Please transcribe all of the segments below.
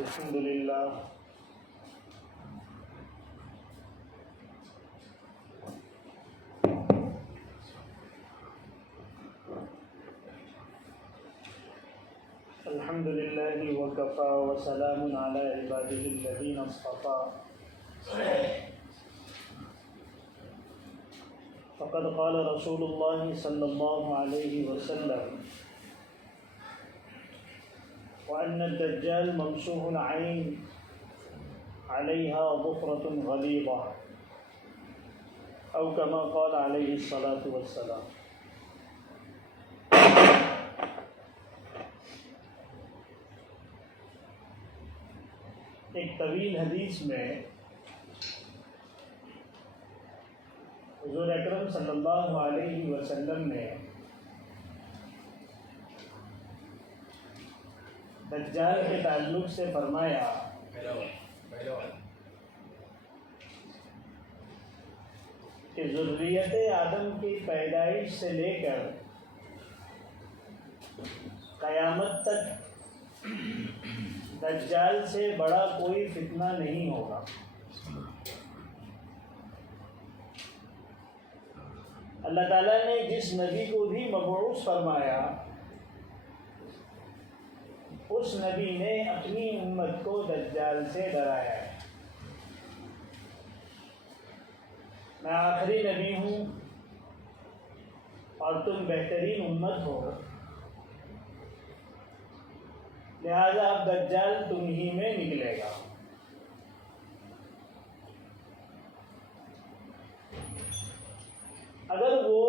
الحمد لله الحمد لله وكفى وسلام على عباده الذين اصطفى فقد قال رسول الله صلى الله عليه وسلم وأن الدجال ممسوح العين عليها ظفرة غليظة أو كما قال عليه الصلاة والسلام۔ ایک طویل حدیث میں حضور اکرم صلی اللہ علیہ وسلم نے دجال کے تعلق سے فرمایا کہ ذریت آدم کی پیدائش سے لے کر قیامت تک دجال سے بڑا کوئی فتنہ نہیں ہوگا۔ اللہ تعالیٰ نے جس نبی کو بھی مبعوث فرمایا اس نبی نے اپنی امت کو دجال سے ڈرایا ہے۔ میں آخری نبی ہوں اور تم بہترین امت ہو، لہذا اب دجال تم ہی میں نکلے گا۔ اگر وہ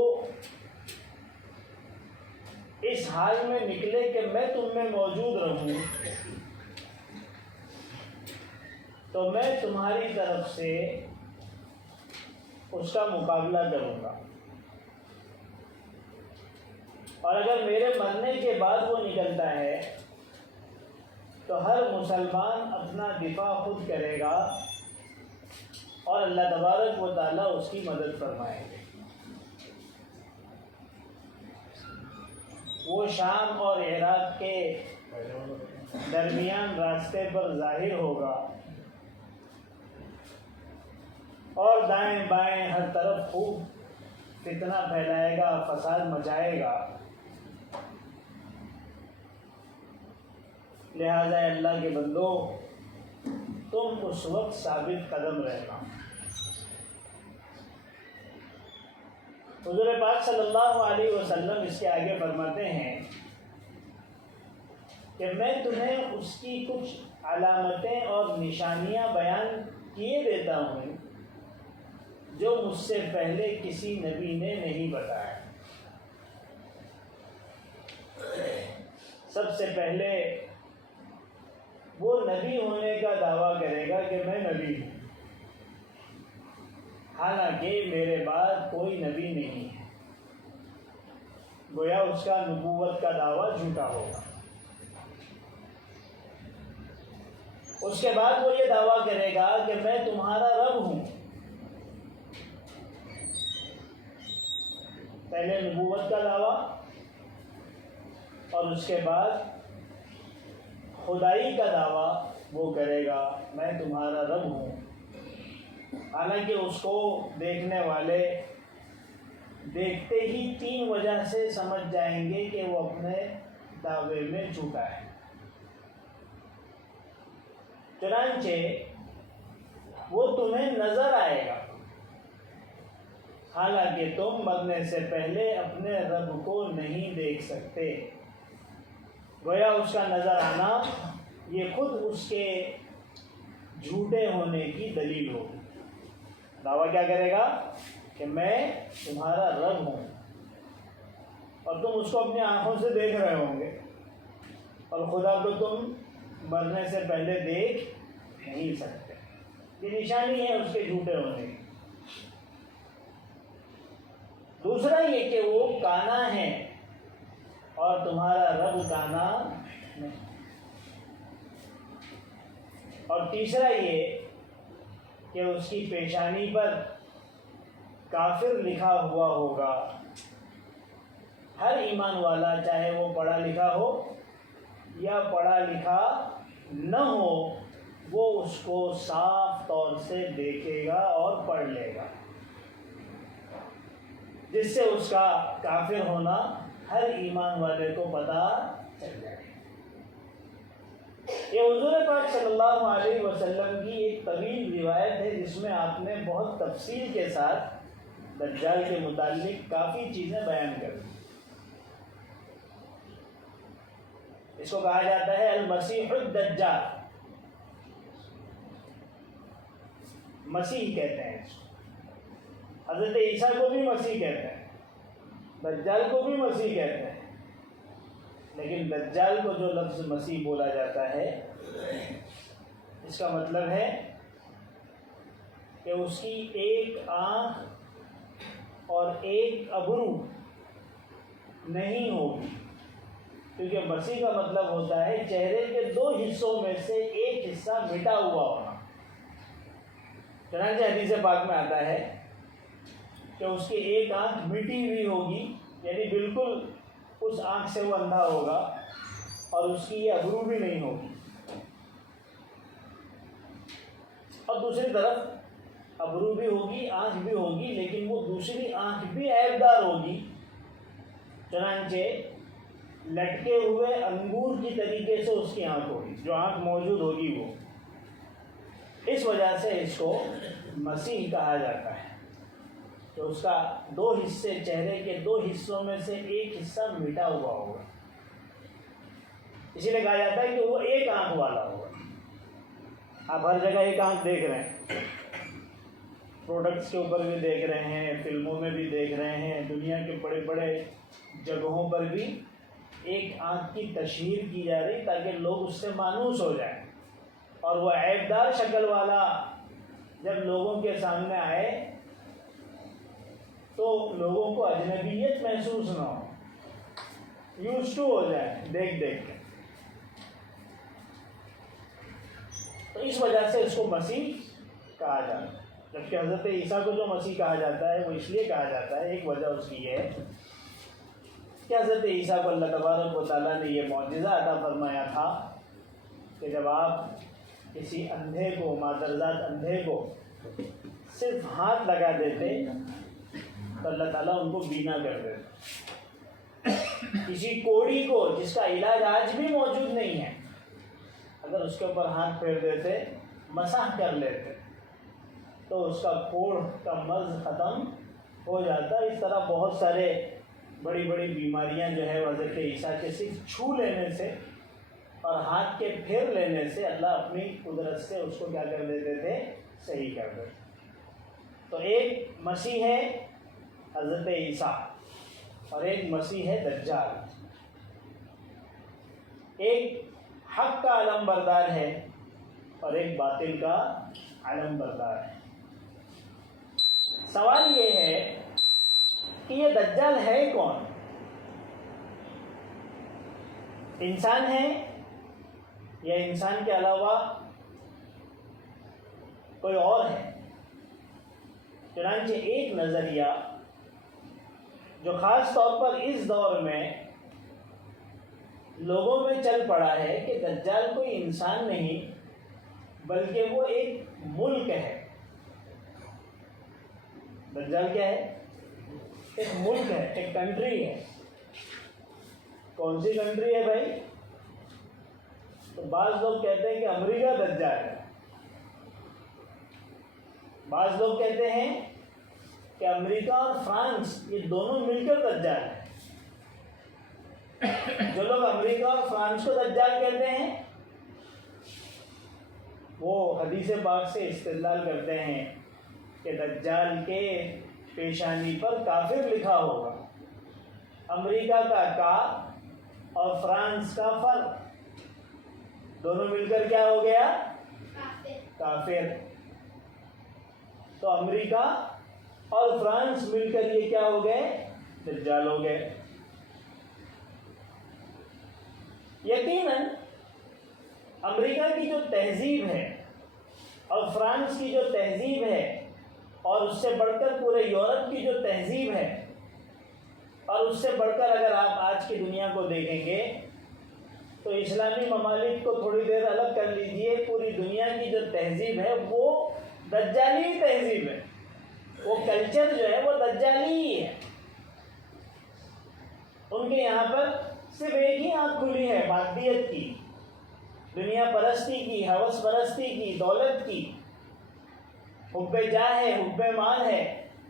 اس حال میں نکلے کہ میں تم میں موجود رہوں تو میں تمہاری طرف سے اس کا مقابلہ کروں گا، اور اگر میرے مرنے کے بعد وہ نکلتا ہے تو ہر مسلمان اپنا دفاع خود کرے گا اور اللہ تبارک و تعالیٰ اس کی مدد فرمائیں گے۔ وہ شام اور عراق کے درمیان راستے پر ظاہر ہوگا اور دائیں بائیں ہر طرف خوب فتنہ پھیلائے گا، فساد مچائے گا۔ لہذا اللہ کے بندو، تم اس وقت ثابت قدم رہنا۔ حضور پاک صلی اللہ علیہ وسلم اس کے آگے فرماتے ہیں کہ میں تمہیں اس کی کچھ علامتیں اور نشانیاں بیان کیے دیتا ہوں جو مجھ سے پہلے کسی نبی نے نہیں بتایا۔ سب سے پہلے وہ نبی ہونے کا دعویٰ کرے گا کہ میں نبی ہوں، حالانکہ میرے بعد کوئی نبی نہیں ہے، گویا اس کا نبوت کا دعویٰ جھوٹا ہوگا۔ اس کے بعد وہ یہ دعویٰ کرے گا کہ میں تمہارا رب ہوں۔ پہلے نبوت کا دعویٰ اور اس کے بعد خدائی کا دعویٰ وہ کرے گا، میں تمہارا رب ہوں، حالانکہ اس کو دیکھنے والے دیکھتے ہی تین وجہ سے سمجھ جائیں گے کہ وہ اپنے دعوے میں جھوٹا ہے۔ چنانچہ وہ تمہیں نظر آئے گا، حالانکہ تم مرنے سے پہلے اپنے رب کو نہیں دیکھ سکتے، گویا اس کا نظر آنا یہ خود اس کے جھوٹے ہونے کی دلیل ہوگی۔ دعویٰ کیا کرے گا کہ میں تمہارا رب ہوں، اور تم اس کو اپنی آنکھوں سے دیکھ رہے ہوں گے، اور خدا کو تم مرنے سے پہلے دیکھ نہیں سکتے۔ یہ نشانی ہے اس کے جھوٹے ہونے کی۔ دوسرا یہ کہ وہ کانا ہے اور تمہارا رب کانا نہیں۔ اور تیسرا یہ کہ اس کی پیشانی پر کافر لکھا ہوا ہوگا۔ ہر ایمان والا چاہے وہ پڑھا لکھا ہو یا پڑھا لکھا نہ ہو وہ اس کو صاف طور سے دیکھے گا اور پڑھ لے گا، جس سے اس کا کافر ہونا ہر ایمان والے کو پتہ چل جائے۔ یہ حضور پاک صلی اللہ علیہ وسلم کی ایک طویل روایت ہے جس میں آپ نے بہت تفصیل کے ساتھ دجال کے متعلق کافی چیزیں بیان کر دی۔ اس کو کہا جاتا ہے المسیح الدجال، مسیح کہتے ہیں اس کو۔ حضرت عیسیٰ کو بھی مسیح کہتے ہیں، دجال کو بھی مسیح کہتے ہیں، لیکن دجال کو جو لفظ مسیح بولا جاتا ہے اس کا مطلب ہے کہ اس کی ایک آنکھ اور ایک ابرو نہیں ہوگی، کیونکہ مسیح کا مطلب ہوتا ہے چہرے کے دو حصوں میں سے ایک حصہ مٹا ہوا ہونا۔ چنانچہ حدیث پاک میں آتا ہے کہ اس کی ایک آنکھ مٹی ہوئی ہوگی، یعنی بالکل اس آنکھ سے وہ اندھا ہوگا، اور اس کی یہ ابرو بھی نہیں ہوگی، اور دوسری طرف ابرو بھی ہوگی، آنکھ بھی ہوگی، لیکن وہ دوسری آنکھ بھی عیبدار ہوگی، چنانچہ لٹکے ہوئے انگور کی طریقے سے اس کی آنکھ ہوگی، جو آنکھ موجود ہوگی وہ۔ اس وجہ سے اس کو مسیح کہا جاتا ہے کہ اس کا دو حصے، چہرے کے دو حصوں میں سے ایک حصہ مٹا ہوا ہوگا، اسی لیے کہا جاتا ہے کہ وہ ایک آنکھ والا ہوگا۔ آپ ہر جگہ ایک آنکھ دیکھ رہے ہیں، پروڈکٹس کے اوپر بھی دیکھ رہے ہیں، فلموں میں بھی دیکھ رہے ہیں، دنیا کے بڑے بڑے جگہوں پر بھی ایک آنکھ کی تشہیر کی جا رہی تاکہ لوگ اس سے مانوس ہو جائیں، اور وہ عیبدار شکل والا جب لوگوں کے سامنے آئے تو لوگوں کو اجنبیت محسوس نہ ہو، یوز ٹو ہو جائے دیکھ دیکھ کے۔ تو اس وجہ سے اس کو مسیح کہا جاتا ہے، جبکہ حضرت عیسیٰ کو جو مسیح کہا جاتا ہے وہ اس لیے کہا جاتا ہے، ایک وجہ اس کی یہ ہے کہ حضرت عیسیٰ کو اللہ تبارک و تعالیٰ نے یہ معجزہ عطا فرمایا تھا کہ جب آپ کسی اندھے کو، مادرزاد اندھے کو صرف ہاتھ لگا دیتے تو اللہ تعالیٰ ان کو بینا کر دیتے۔ کسی کوڑی کو جس کا علاج آج بھی موجود نہیں ہے، اگر اس کے اوپر ہاتھ پھیر دیتے، مسح کر لیتے تو اس کا کوڑ کا مرض ختم ہو جاتا۔ اس طرح بہت سارے بڑی بڑی بیماریاں جو ہے حضرت عیسیٰ کے صرف چھو لینے سے اور ہاتھ کے پھیر لینے سے اللہ اپنی قدرت سے اس کو کیا کر دیتے تھے، صحیح کر دیتے۔ تو ایک مسیح ہے حضرت عیسیٰ اور ایک مسیح ہے دجال، ایک حق کا علم بردار ہے اور ایک باطل کا علم بردار ہے۔ سوال یہ ہے کہ یہ دجال ہے کون؟ انسان ہے یا انسان کے علاوہ کوئی اور ہے؟ چنانچہ ایک نظریہ جو خاص طور پر اس دور میں لوگوں میں چل پڑا ہے کہ دجال کوئی انسان نہیں بلکہ وہ ایک ملک ہے۔ دجال کیا ہے؟ ایک ملک ہے، ایک کنٹری ہے۔ کون سی کنٹری ہے بھائی؟ تو بعض لوگ کہتے ہیں کہ امریکہ دجال ہے، بعض لوگ کہتے ہیں کہ امریکہ اور فرانس یہ دونوں مل کر دجال ہے۔ جو لوگ امریکہ اور فرانس کو دجال کہتے ہیں وہ حدیث پاک سے استدلال کرتے ہیں کہ دجال کے پیشانی پر کافر لکھا ہوگا۔ امریکہ کا کا اور فرانس کا فر دونوں مل کر کیا ہو گیا؟ کافر۔ تو امریکہ اور فرانس مل کر یہ کیا ہو گئے؟ دجال ہو گئے۔ یقیناً امریکہ کی جو تہذیب ہے اور فرانس کی جو تہذیب ہے اور اس سے بڑھ کر پورے یورپ کی جو تہذیب ہے اور اس سے بڑھ کر اگر آپ آج کی دنیا کو دیکھیں گے تو اسلامی ممالک کو تھوڑی دیر الگ کر لیجئے، پوری دنیا کی جو تہذیب ہے وہ دجالی تہذیب ہے، وہ کلچر جو ہے وہ دجالی ہی ہے۔ ان کے یہاں پر صرف ایک ہی آنکھ کھلی ہے، مادیت کی، دنیا پرستی کی، ہوس پرستی کی، دولت کی، حب جاہ ہے، حب مال ہے،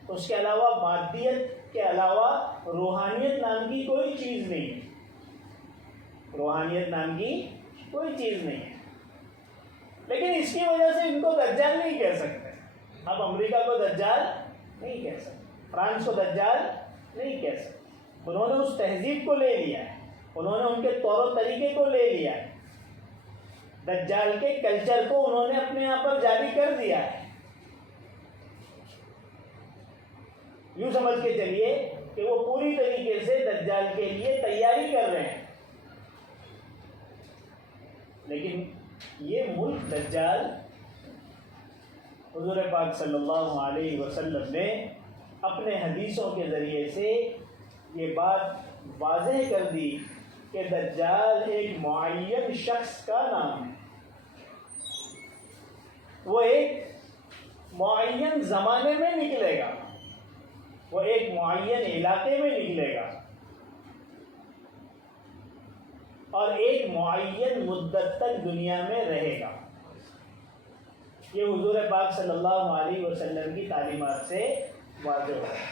اس کے علاوہ مادیت کے علاوہ روحانیت نام کی کوئی چیز نہیں ہے، روحانیت نام کی کوئی چیز نہیں ہے۔ لیکن اس کی وجہ سے ان کو دجال نہیں کہہ سکتے۔ آپ امریکہ کو دجال نہیں کہہ سکتے، فرانس کو دجال نہیں کہہ سکتے۔ انہوں نے اس تہذیب کو لے لیا ہے، انہوں نے ان کے طور و طریقے کو لے لیا ہے، دجال کے کلچر کو انہوں نے اپنے یہاں پر جاری کر دیا ہے۔ یوں سمجھ کے چلیے کہ وہ پوری طریقے سے دجال کے لیے تیاری کر رہے ہیں، لیکن یہ ملک دجال حضور پاک صلی اللہ علیہ وسلم نے اپنے حدیثوں کے ذریعے سے یہ بات واضح کر دی کہ دجال ایک معین شخص کا نام ہے، وہ ایک معین زمانے میں نکلے گا، وہ ایک معین علاقے میں نکلے گا، اور ایک معین مدت تک دنیا میں رہے گا۔ یہ حضور پاک صلی اللہ علیہ وسلم کی تعلیمات سے واضح ہو ہے۔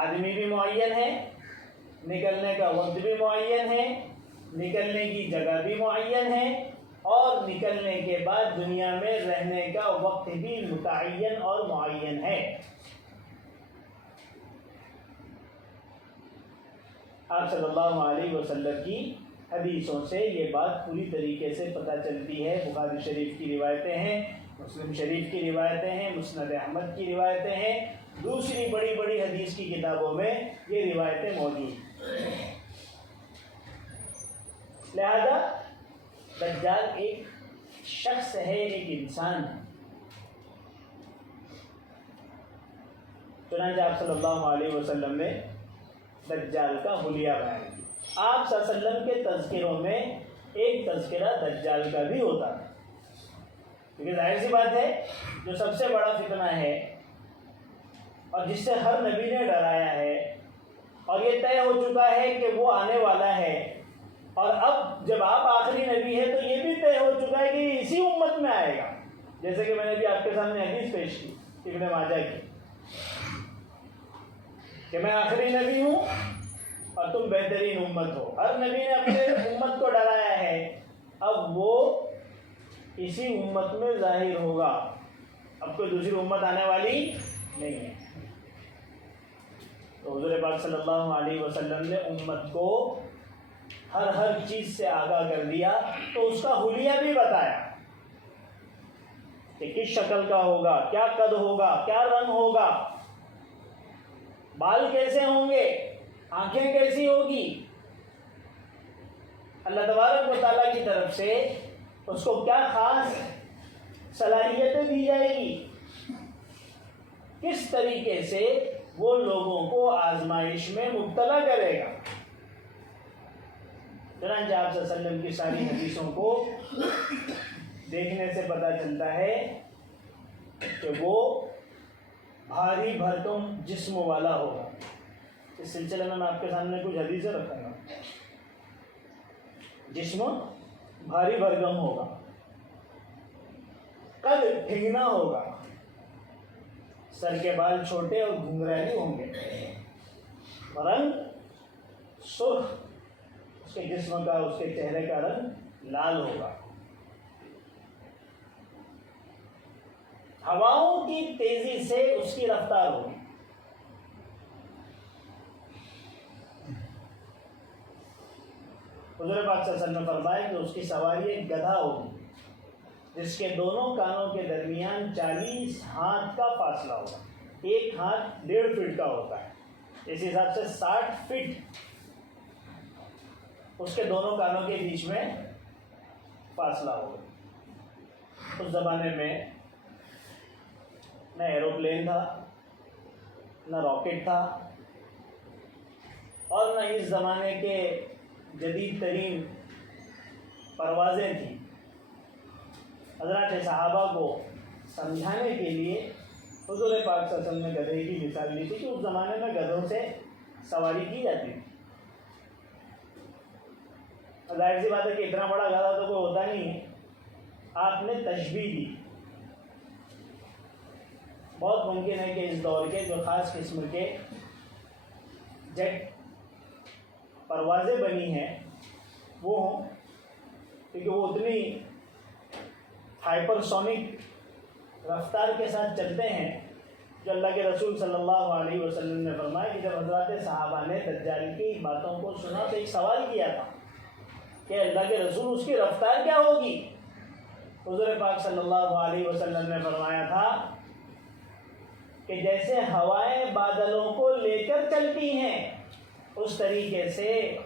آدمی بھی معین ہے، نکلنے کا وقت بھی معین ہے، نکلنے کی جگہ بھی معین ہے، اور نکلنے کے بعد دنیا میں رہنے کا وقت بھی متعین اور معین ہے۔ آپ صلی اللہ علیہ وسلم کی حدیثوں سے یہ بات پوری طریقے سے پتہ چلتی ہے۔ بخاری شریف کی روایتیں ہیں، مسلم شریف کی روایتیں ہیں، مسند احمد کی روایتیں ہیں، دوسری بڑی بڑی حدیث کی کتابوں میں یہ روایتیں موجود ہیں۔ لہذا دجال ایک شخص ہے، ایک انسان ہے۔ چنانچہ آپ صلی اللہ علیہ وسلم نے دجال کا حلیہ بیان کیا۔ آپ صلی اللہ علیہ وسلم کے تذکروں میں ایک تذکرہ دجال کا بھی ہوتا ہے، کیونکہ ظاہر سی بات ہے جو سب سے بڑا فتنہ ہے اور جس سے ہر نبی نے ڈرایا ہے، اور یہ طے ہو چکا ہے کہ وہ آنے والا ہے، اور اب جب آپ آخری نبی ہے تو یہ بھی طے ہو چکا ہے کہ یہ اسی امت میں آئے گا، جیسے کہ میں نے بھی آپ کے سامنے حدیث پیش کی ابن ماجہ کی کہ میں آخری نبی ہوں اور تم بہترین امت ہو۔ ہر نبی نے اپنے امت کو ڈرایا ہے، اب وہ اسی امت میں ظاہر ہوگا، اب کوئی دوسری امت آنے والی نہیں ہے۔ تو حضور پاک صلی اللہ علیہ وسلم نے امت کو ہر چیز سے آگاہ کر دیا، تو اس کا حلیہ بھی بتایا کہ کس شکل کا ہوگا، کیا قد ہوگا، کیا رنگ ہوگا، بال کیسے ہوں گے، آنکھیں کیسی ہوگی۔ اللہ تبارک و تعالیٰ کی طرف سے اس کو کیا خاص صلاحیتیں دی جائے گی، کس طریقے سے وہ لوگوں کو آزمائش میں مبتلا کرے گا۔ چنانچہ آپ صلی اللہ علیہ وسلم کی ساری حدیثوں کو دیکھنے سے پتہ چلتا ہے کہ وہ بھاری بھرکم جسم والا ہوگا۔ اس سلسلے میں آپ کے سامنے کچھ حدیثیں رکھوں گا۔ جسم بھاری بھرکم ہوگا، قد ٹھیکنا ہوگا، سر کے بال چھوٹے اور گھنگریلے ہوں گے، رنگ سرخ، اس کے جسم کا، اس کے چہرے کا رنگ لال ہوگا، ہواؤں کی تیزی سے اس کی رفتار ہوگی، حضور پاک صلی اللہ علیہ وسلم نے فرمایا کہ اس کی سواری ایک گدھا ہوگی جس کے دونوں کانوں کے درمیان 40 ہاتھ کا فاصلہ ہوگا۔ ایک ہاتھ 1.5 فٹ کا ہوتا ہے، اس حساب سے 60 فٹ اس کے دونوں کانوں کے بیچ میں فاصلہ ہوگا۔ اس زمانے میں نہ ایروپلین تھا، نہ راکٹ تھا، اور نہ اس زمانے کے جدید ترین پروازیں تھیں. حضرات صحابہ کو سمجھانے کے لیے حضور پاک صلی اللہ علیہ وسلم نے گدھے کی مثال لی تھی کہ اس زمانے میں گدھوں سے سواری کی جاتی تھی. ظاہر سی بات ہے کہ اتنا بڑا گدھا تو کوئی ہوتا نہیں ہے. آپ نے تشبیہ دی. بہت ممکن ہے کہ اس دور کے جو خاص قسم کے جیٹ پروازیں بنی ہیں وہ ہوں، کیونکہ وہ اتنی ہائپر سونک رفتار کے ساتھ چلتے ہیں جو اللہ کے رسول صلی اللہ علیہ وسلم نے فرمایا کہ جب حضرات صحابہ نے دجال کی باتوں کو سنا تو ایک سوال کیا تھا کہ اللہ کے رسول اس کی رفتار کیا ہوگی. حضور پاک صلی اللہ علیہ وسلم نے فرمایا تھا کہ جیسے ہوائیں بادلوں کو لے کر چلتی ہیں اس طریقے سے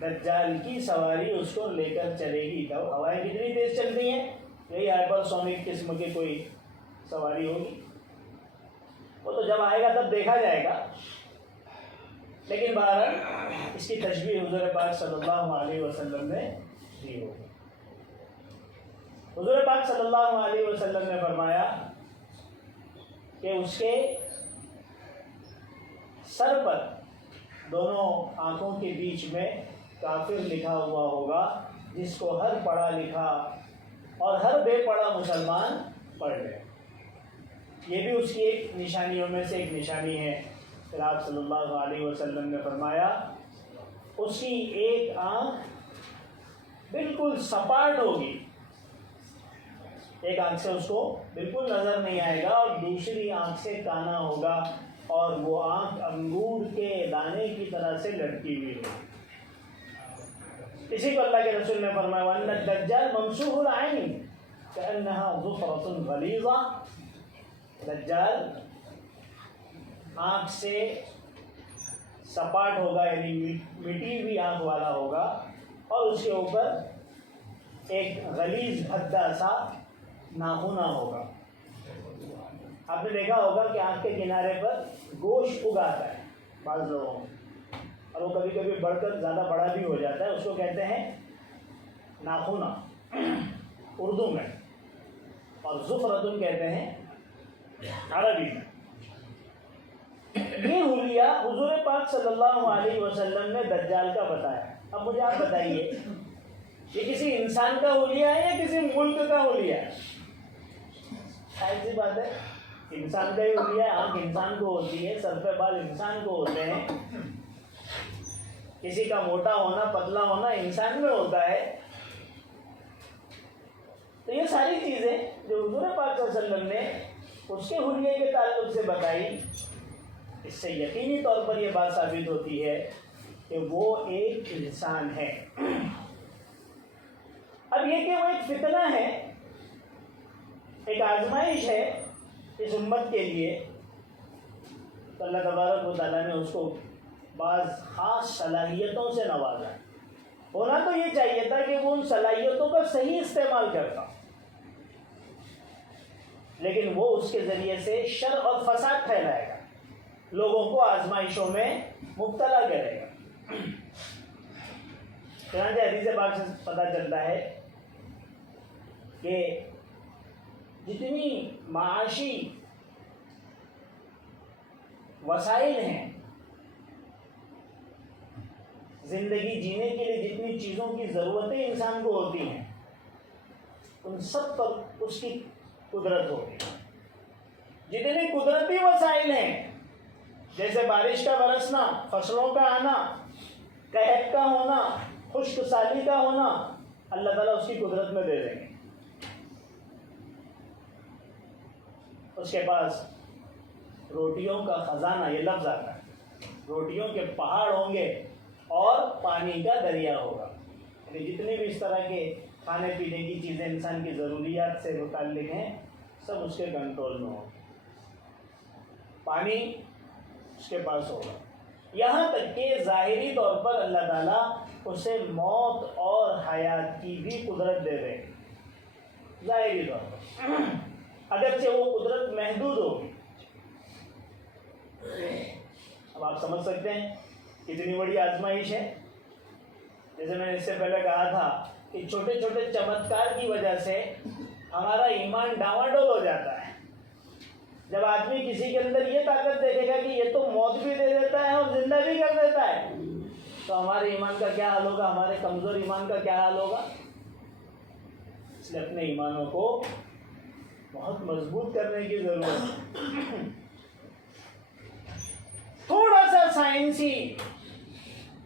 دجال کی سواری اس کو لے کر چلے گی. تو ہوائیں کتنی تیز چلتی ہیں؟ یہی ہائپر سونک قسم کی کوئی سواری ہوگی. وہ تو جب آئے گا تب دیکھا جائے گا، لیکن بہرحال اس کی تشبیہ حضور پاک صلی اللہ علیہ وسلم نے دی ہوگی. حضور پاک صلی اللہ علیہ وسلم نے فرمایا کہ اس کے سر پر دونوں آنکھوں کے بیچ میں کافر لکھا ہوا ہوگا، جس کو ہر پڑھا لکھا اور ہر بے پڑھا مسلمان پڑھ لے. یہ بھی اس کی ایک نشانیوں میں سے ایک نشانی ہے. پھر آپ صلی اللہ علیہ وسلم نے فرمایا اس کی ایک آنکھ بالکل سپاٹ ہوگی، ایک آنکھ سے اس کو بالکل نظر نہیں آئے گا، اور دوسری آنکھ سے کانا ہوگا، اور وہ آنکھ انگور کے دانے کی طرح سے لٹکی ہوئی ہوگی. اسی کو اللہ کے رسول نے فرمایا وَأَنَّ الدَّجَّالَ مَمْسُوحُ الْعَيْنِ كَأَنَّهَا ظُفْرَةٌ غَلِيظَةٌ. دجال آنکھ سے سپاٹ ہوگا، یعنی مٹی ہوئی آنکھ والا ہوگا، اور اس کے اوپر ایک غلیظ بھدا سا ناخنا ہوگا. آپ نے دیکھا ہوگا کہ آنکھ کے کنارے پر گوشت اگاتا ہے بعض لوگوں میں، اور وہ کبھی کبھی بڑھ کر زیادہ بڑا بھی ہو جاتا ہے. اس کو کہتے ہیں ناخنا اردو میں، اور زفرتن کہتے ہیں عربی میں. یہ حلیہ حضور پاک صلی اللہ علیہ وسلم نے دجال کا بتایا. اب مجھے آپ بتائیے یہ کسی انسان کا حلیہ ہے یا کسی ملک کا حلیہ ہے؟ ظاہر سی بات ہے انسان کا ہی حلیہ ہے. آنکھ انسان کو ہوتی ہے، سر پہ بال انسان کو ہوتے ہیں، کسی کا موٹا ہونا پتلا ہونا انسان میں ہوتا ہے. تو یہ ساری چیزیں جو حضور پاک صلی اللہ علیہ وسلم نے اس کے حلیے کے تعلق سے بتائی، اس سے یقینی طور پر یہ بات ثابت ہوتی ہے کہ وہ ایک انسان ہے. اب یہ کہ وہ ایک فتنہ ہے، ایک آزمائش ہے اس امت کے لیے، تو اللہ تبارک و تعالیٰ نے اس کو بعض خاص صلاحیتوں سے نوازا. ہونا تو یہ چاہیے تھا کہ وہ ان صلاحیتوں کا صحیح استعمال کرتا، لیکن وہ اس کے ذریعے سے شر اور فساد پھیلائے گا، لوگوں کو آزمائشوں میں مبتلا کرے گا. چنانچہ حدیث پاک سے پتہ چلتا ہے کہ جتنی معاشی وسائل ہیں، زندگی جینے کے لیے جتنی چیزوں کی ضرورتیں انسان کو ہوتی ہیں، ان سب پر اس کی قدرت ہوتی ہے. جتنے قدرتی وسائل ہیں، جیسے بارش کا برسنا، فصلوں کا آنا، قحط کا ہونا، خشک سالی کا ہونا، اللہ تعالیٰ اس کی قدرت میں دے دیں گے. اس کے پاس روٹیوں کا خزانہ، یہ لفظ آتا ہے، روٹیوں کے پہاڑ ہوں گے اور پانی کا دریا ہوگا. یعنی جتنے بھی اس طرح کے کھانے پینے کی چیزیں انسان کی ضروریات سے متعلق ہیں، سب اس کے کنٹرول میں ہوگا. پانی اس کے پاس ہوگا، یہاں تک کہ ظاہری طور پر اللہ تعالیٰ اسے موت اور حیات کی بھی قدرت دے دے گی. ظاہری طور پر اگرچہ وہ قدرت محدود ہوگی. اب آپ سمجھ سکتے ہیں کتنی بڑی آزمائش ہے. جیسے میں نے اس سے پہلے کہا تھا کہ چھوٹے چھوٹے چمتکار کی وجہ سے ہمارا ایمان ڈاواڈول ہو جاتا ہے. جب آدمی کسی کے اندر یہ طاقت دیکھے گا کہ یہ تو موت بھی دے دیتا ہے اور زندہ بھی کر دیتا ہے، تو ہمارے ایمان کا کیا حال ہوگا، ہمارے کمزور ایمان کا کیا حال ہوگا. اس لیے اپنے ایمانوں کو بہت مضبوط کرنے کی ضرورت ہے. تھوڑا سا سائنسی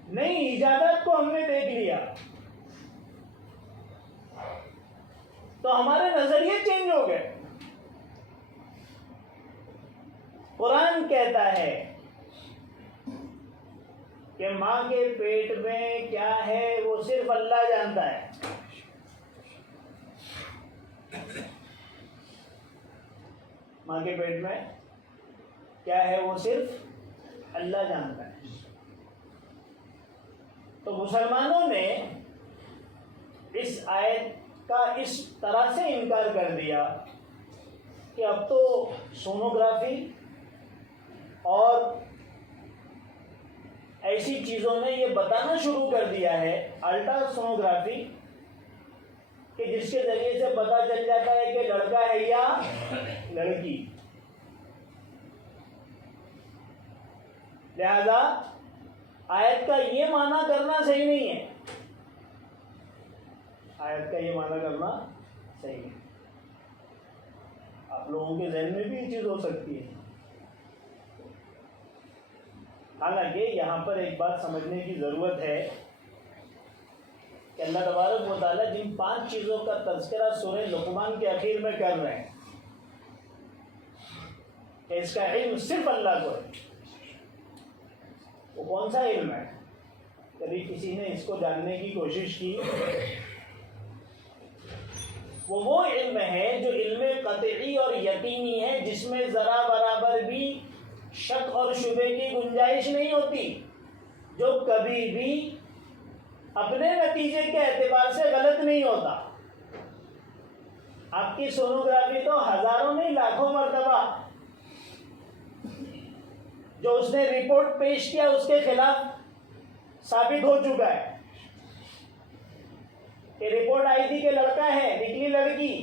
نئی ایجادات کو ہم نے دیکھ لیا تو ہمارے نظریے چینج ہو گئے. قرآن کہتا ہے کہ ماں کے پیٹ میں کیا ہے وہ صرف اللہ جانتا ہے. ماں کے پیٹ میں کیا ہے وہ صرف اللہ جانتا ہے. تو مسلمانوں نے اس آیت کا اس طرح سے انکار کر دیا کہ اب تو سونوگرافی اور ایسی چیزوں نے یہ بتانا شروع کر دیا ہے، الٹرا سونوگرافی، کہ جس کے ذریعے سے پتہ چل جاتا ہے کہ لڑکا ہے یا لڑکی. لہذا آیت کا یہ معنی کرنا صحیح نہیں ہے. آیت کا یہ معنی کرنا صحیح ہے. آپ لوگوں کے ذہن میں بھی یہ چیز ہو سکتی ہے. حالانکہ یہاں پر ایک بات سمجھنے کی ضرورت ہے کہ اللہ تبارک و تعالیٰ جن 5 چیزوں کا تذکرہ سورہ لقمان کے اخیر میں کر رہے ہیں کہ اس کا علم صرف اللہ کو ہے. وہ کون سا علم ہے؟ کبھی کسی نے اس کو جاننے کی کوشش کی؟ وہ علم ہے جو علم قطعی اور یقینی ہے، جس میں ذرا برابر بھی شک اور شبہ کی گنجائش نہیں ہوتی، جو کبھی بھی اپنے نتیجے کے اعتبار سے غلط نہیں ہوتا. آپ کی سونوگرافی تو ہزاروں نہیں لاکھوں مرتبہ جو اس نے رپورٹ پیش کیا اس کے خلاف ثابت ہو چکا ہے کہ رپورٹ آئی تھی کہ لڑکا ہے، نکلی لڑکی.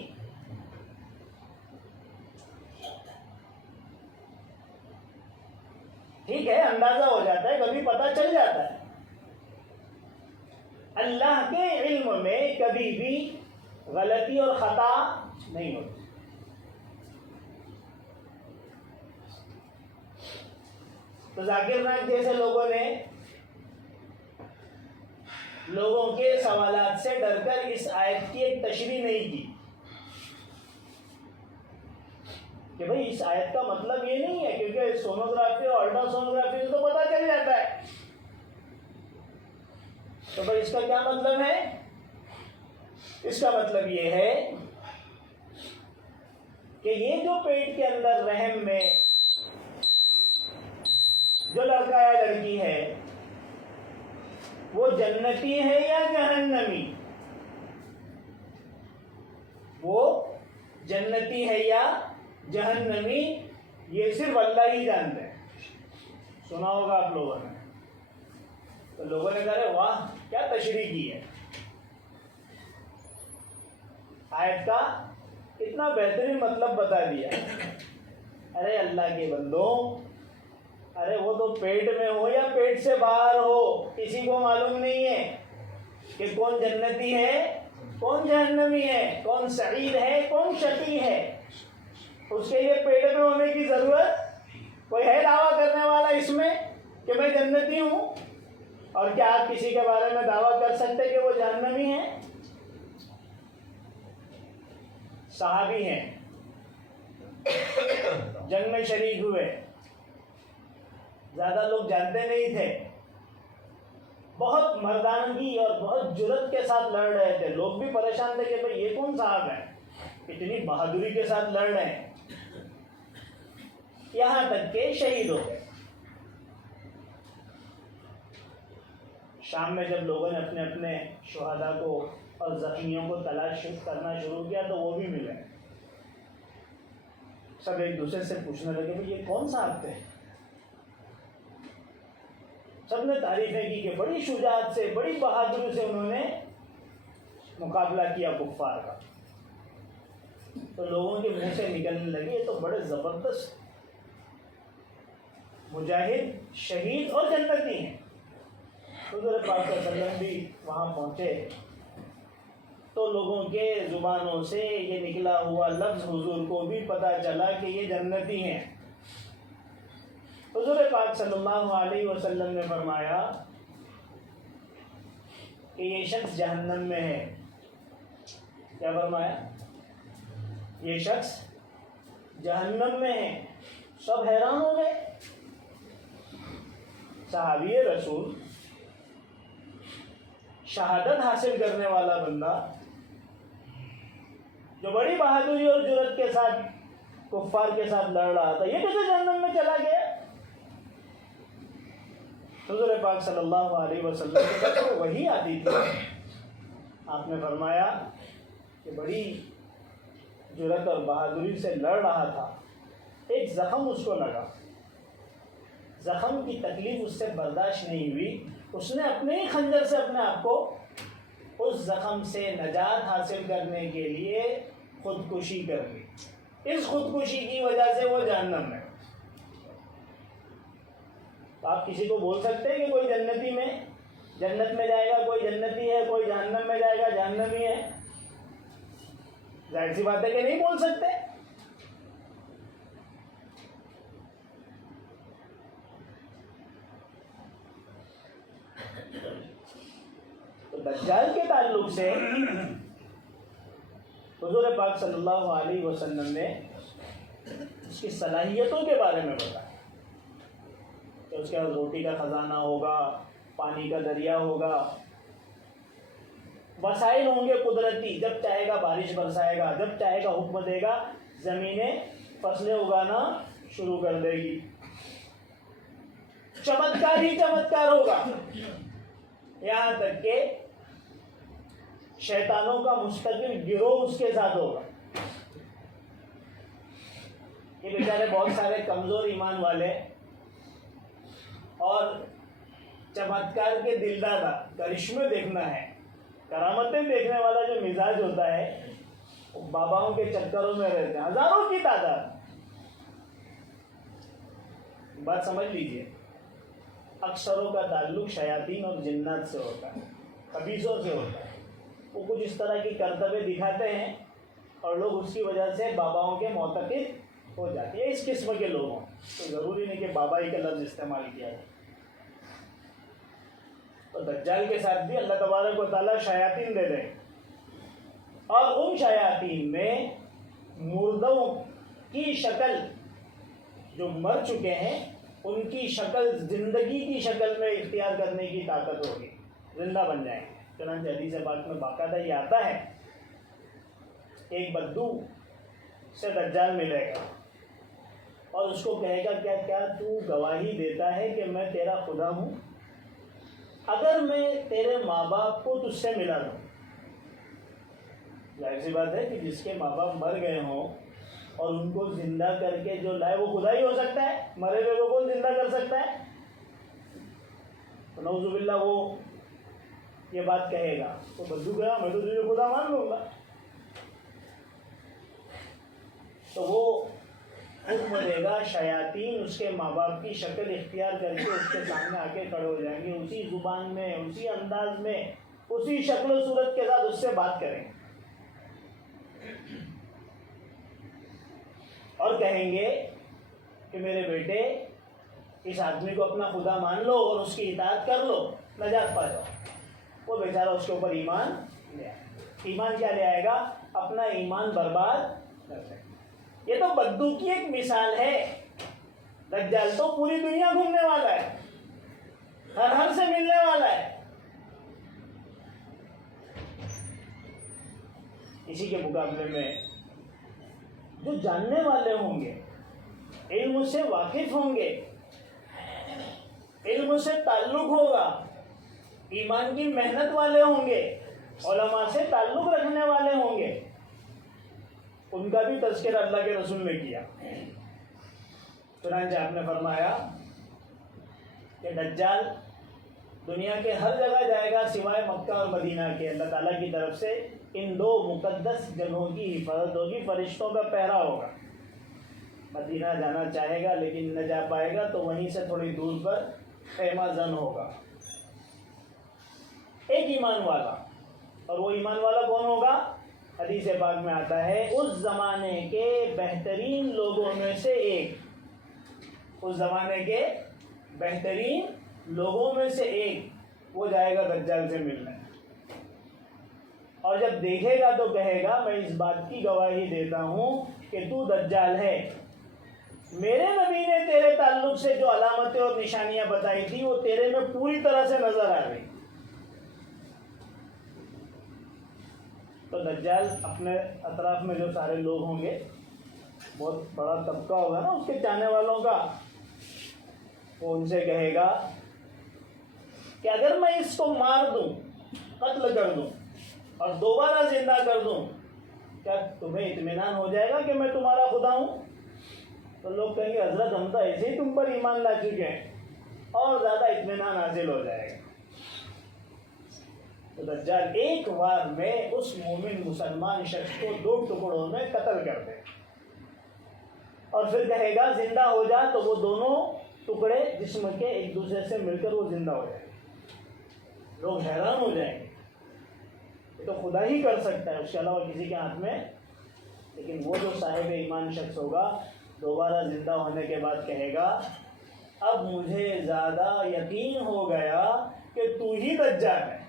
ٹھیک ہے، اندازہ ہو جاتا ہے، کبھی پتہ چل جاتا ہے. اللہ کے علم میں کبھی بھی غلطی اور خطا نہیں ہوتی. تو ذاکر نائک جیسے لوگوں نے لوگوں کے سوالات سے ڈر کر اس آیت کی ایک تشریح نہیں کی کہ بھئی اس آیت کا مطلب یہ نہیں ہے، کیونکہ سونوگرافی اور الٹرا سونوگرافی سے تو پتہ چل جاتا ہے. تو بھئی اس کا کیا مطلب ہے؟ اس کا مطلب یہ ہے کہ یہ جو پیٹ کے اندر رحم میں جو لڑکا یا لڑکی ہے وہ جنتی ہے یا جہنمی؟ وہ جنتی ہے یا جہنمی یہ صرف اللہ ہی جانتے ہیں. سنا ہوگا آپ لوگوں نے. تو لوگوں نے کہا واہ کیا تشریح کی ہے، آیت کا اتنا بہترین مطلب بتا دیا. ارے اللہ کے بندوں، ارے وہ تو پیٹ میں ہو یا پیٹ سے باہر ہو، کسی کو معلوم نہیں ہے کہ کون جنتی ہے کون جہنمی ہے، کون سعید ہے کون شقی ہے. اس کے لیے پیٹ میں ہونے کی ضرورت کوئی ہے دعویٰ کرنے والا اس میں کہ میں جنتی ہوں؟ اور کیا آپ کسی کے بارے میں دعویٰ کر سکتے کہ وہ جہنمی ہیں؟ صحابی ہیں، جنگ میں شریک ہوئے، زیادہ لوگ جانتے نہیں تھے، بہت مردانگی اور بہت جرت کے ساتھ لڑ رہے تھے. لوگ بھی پریشان تھے کہ بھئی یہ کون صاحب ہے، اتنی بہادری کے ساتھ لڑ رہے ہیں. یہاں تک کہ شہید ہو گئے. شام میں جب لوگوں نے اپنے اپنے شہداء کو اور زخمیوں کو تلاش کرنا شروع کیا تو وہ بھی ملے. سب ایک دوسرے سے پوچھنے لگے بھئی یہ کون صاحب تھے؟ سب نے تعریفیں کی کہ بڑی شجاعت سے بڑی بہادری سے انہوں نے مقابلہ کیا کفار کا. تو لوگوں کے منہ سے نکلنے لگے یہ تو بڑے زبردست مجاہد شہید اور جنتی ہیں. حضور پاک صلی اللہ علیہ وسلم بھی وہاں پہنچے تو لوگوں کے زبانوں سے یہ نکلا ہوا لفظ حضور کو بھی پتہ چلا کہ یہ جنتی ہیں. حضور پاک صلی اللہ علیہ وسلم نے فرمایا کہ یہ شخص جہنم میں ہے. کیا فرمایا؟ یہ شخص جہنم میں ہے. سب حیران ہو گئے. صحابی رسول شہادت حاصل کرنے والا بندہ جو بڑی بہادری اور جرأت کے ساتھ کفار کے ساتھ لڑ رہا تھا، یہ کیسے جہنم میں چلا گیا؟ حضور پاک صلی اللہ علیہ وسلم کی طرف وحی آتی تھی. آپ نے فرمایا کہ بڑی جرأت اور بہادری سے لڑ رہا تھا. ایک زخم اس کو لگا، زخم کی تکلیف اس سے برداشت نہیں ہوئی. اس نے اپنے ہی خنجر سے اپنے آپ کو اس زخم سے نجات حاصل کرنے کے لیے خودکشی کر لی. اس خودکشی کی وجہ سے وہ جہنم میں. تو آپ کسی کو بول سکتے ہیں کہ کوئی جنتی میں جنت میں جائے گا، کوئی جنتی ہے، کوئی جہنم میں جائے گا جہنمی ہے؟ ظاہر سی بات ہے کہ نہیں بول سکتے. تو دجال کے تعلق سے حضور پاک صلی اللہ علیہ وسلم نے اس کی صلاحیتوں کے بارے میں بتایا کہ اس کے پاس روٹی کا خزانہ ہوگا، پانی کا دریا ہوگا، وسائل ہوں گے قدرتی، جب چاہے گا بارش برسائے گا، جب چاہے گا حکم دے گا زمینیں فصلیں اگانا شروع کر دے گی. چمتکار ہی چمتکار ہوگا. یہاں تک کہ شیطانوں کا مستقل گروہ اس کے ساتھ ہوگا. یہ بیچارے بہت سارے کمزور ایمان والے اور چمتکار کے دلدادہ، کرشمے دیکھنا ہے، کرامتیں دیکھنے والا جو مزاج ہوتا ہے وہ باباؤں کے چکروں میں رہتے ہیں ہزاروں کی تعداد. بات سمجھ لیجئے، اکثروں کا تعلق شیاطین اور جنات سے ہوتا ہے، خبیثوں سے ہوتا ہے. وہ کچھ اس طرح کی کرتبیں دکھاتے ہیں اور لوگ اس کی وجہ سے باباؤں کے معتقد ہو جاتے ہیں. اس قسم کے لوگوں تو ضروری نہیں کہ بابائی کا لفظ استعمال کیا جائے. تو دجال کے ساتھ بھی اللہ تبارک و تعالیٰ شیاطین دے دیں اور ان شیاطین میں مردوں کی شکل جو مر چکے ہیں ان کی شکل زندگی کی شکل میں اختیار کرنے کی طاقت ہوگی، زندہ بن جائیں گے. چنانچہ حدیث پاک میں باقاعدہ یہ آتا ہے ایک بدو سے دجال ملے گا اور اس کو کہے گا کیا تو گواہی دیتا ہے کہ میں تیرا خدا ہوں؟ اگر میں تیرے ماں باپ کو تجھ سے ملا دوں. ظاہر سی بات ہے کہ جس کے ماں باپ مر گئے ہوں اور ان کو زندہ کر کے جو لائے وہ خدا ہی ہو سکتا ہے. مرے ہوئے کو کون زندہ کر سکتا ہے؟ تو نعوذ باللہ وہ یہ بات کہے گا تو بدو گیا میں تو تجھے خدا مان لوں گا. تو وہ حکم دے گا، شیاطین اس کے ماں باپ کی شکل اختیار کر کے اس کے سامنے آ کے کھڑے ہو جائیں گے، اسی زبان میں، اسی انداز میں، اسی شکل و صورت کے ساتھ اس سے بات کریں گے اور کہیں گے کہ میرے بیٹے اس آدمی کو اپنا خدا مان لو اور اس کی اطاعت کر لو، نجات پا جاؤ. وہ بیچارہ اس کے اوپر ایمان لے آئے. ایمان کیا لے آئے گا؟ اپنا ایمان برباد کر سکے. یہ تو بدو کی ایک مثال ہے. دجال تو پوری دنیا گھومنے والا ہے، ہر سے ملنے والا ہے. اسی کے مقابلے میں جو جاننے والے ہوں گے، علم سے واقف ہوں گے، علم سے تعلق ہوگا، ایمان کی محنت والے ہوں گے، علماء سے تعلق رکھنے والے ہوں گے، ان کا بھی تذکرہ اللہ کے رسول نے کیا. چنانچہ آپ نے فرمایا کہ دجال دنیا کے ہر جگہ جائے گا سوائے مکہ اور مدینہ کے. اللہ تعالیٰ کی طرف سے ان 2 مقدس جگہوں کی حفاظت ہوگی, فرشتوں کا پہرا ہوگا. مدینہ جانا چاہے گا لیکن نہ جا پائے گا تو وہیں سے تھوڑی دور پر خیمہ زن ہوگا. ایک ایمان والا, اور وہ ایمان والا کون ہوگا؟ حدیث پاک میں آتا ہے اس زمانے کے بہترین لوگوں میں سے ایک, اس زمانے کے بہترین لوگوں میں سے ایک وہ جائے گا دجال سے ملنے, اور جب دیکھے گا تو کہے گا میں اس بات کی گواہی دیتا ہوں کہ تو دجال ہے. میرے نبی نے تیرے تعلق سے جو علامتیں اور نشانیاں بتائی تھی وہ تیرے میں پوری طرح سے نظر آ رہی. تو دجال اپنے اطراف میں جو سارے لوگ ہوں گے, بہت بڑا طبقہ ہوگا نا اس کے چاہنے والوں کا, وہ ان سے کہے گا کہ اگر میں اس کو مار دوں, قتل کر دوں اور دوبارہ زندہ کر دوں, کیا تمہیں اطمینان ہو جائے گا کہ میں تمہارا خدا ہوں؟ تو لوگ کہیں گے حضرت ہم تو ایسے ہی تم پر ایمان لا چکے ہیں, اور زیادہ اطمینان حاصل ہو جائے گا. تو دجال ایک بار میں اس مومن مسلمان شخص کو 2 ٹکڑوں میں قتل کر دے, اور پھر کہے گا زندہ ہو جا, تو وہ دونوں ٹکڑے جسم کے ایک دوسرے سے مل کر وہ زندہ ہو جائیں گے. لوگ حیران ہو جائیں گے, یہ تو خدا ہی کر سکتا ہے, اس کے علاوہ کسی کے ہاتھ میں. لیکن وہ جو صاحب ایمان شخص ہوگا دوبارہ زندہ ہونے کے بعد کہے گا اب مجھے زیادہ یقین ہو گیا کہ تو ہی دجال ہے.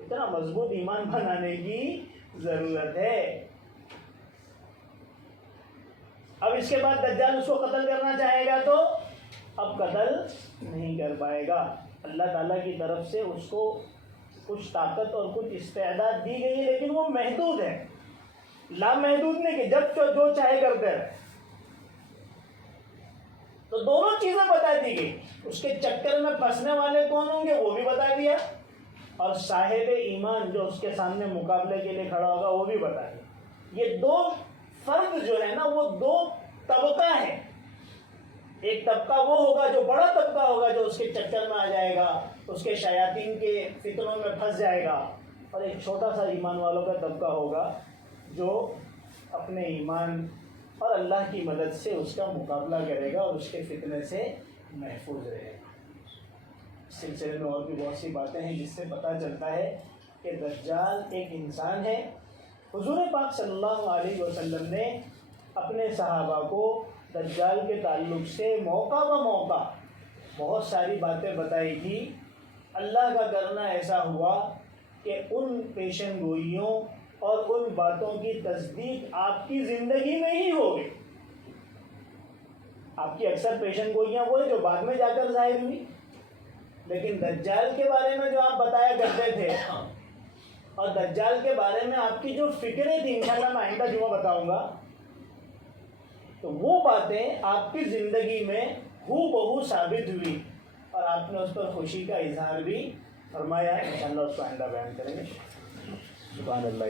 اتنا مضبوط ایمان بنانے کی ضرورت ہے. اب اس کے بعد دجال اس کو قتل کرنا چاہے گا تو اب قتل نہیں کر پائے گا. اللہ تعالیٰ کی طرف سے اس کو کچھ طاقت اور کچھ استعداد دی گئی ہے, لیکن وہ محدود ہے, لامحدود نہیں کہ جب جو چاہے کرتے رہے. تو دونوں چیزیں بتا دی گئی. اس کے چکر میں پھنسنے والے کون ہوں گے وہ بھی بتا دیا, اور صاحب ایمان جو اس کے سامنے مقابلے کے لیے کھڑا ہوگا وہ بھی بتا دیا. یہ 2 فرد جو ہے نا وہ 2 طبقہ ہیں. ایک طبقہ وہ ہوگا جو بڑا طبقہ ہوگا جو اس کے چکر میں آ جائے گا, اس کے شیاطین کے فتنوں میں پھنس جائے گا, اور ایک چھوٹا سا ایمان والوں کا طبقہ ہوگا جو اپنے ایمان اور اللہ کی مدد سے اس کا مقابلہ کرے گا اور اس کے فتنے سے محفوظ رہے گا. اس سلسلے میں اور بھی بہت سی باتیں ہیں جس سے پتہ چلتا ہے کہ دجال ایک انسان ہے. حضور پاک صلی اللہ علیہ وسلم نے اپنے صحابہ کو دجال کے تعلق سے موقع بہ موقع بہت ساری باتیں بتائی تھی. اللہ کا کرنا ایسا ہوا کہ ان پیشن گوئیوں اور ان باتوں کی تصدیق آپ کی زندگی میں ہی ہو گئی. آپ کی اکثر پیشن گوئیاں وہ ہیں جو بعد میں جا کر ظاہر ہوئی, لیکن دجال کے بارے میں جو آپ بتایا کرتے تھے اور دجال کے بارے میں آپ کی جو فکریں تھیں, انشاءاللہ میں آئندہ جمعہ بتاؤں گا, تو وہ باتیں آپ کی زندگی میں ہو بہو ثابت ہوئی اور آپ نے اس پر خوشی کا اظہار بھی فرمایا ہے. انشاءاللہ اس کو آئندہ بیان کریں گے. سبحان اللہ.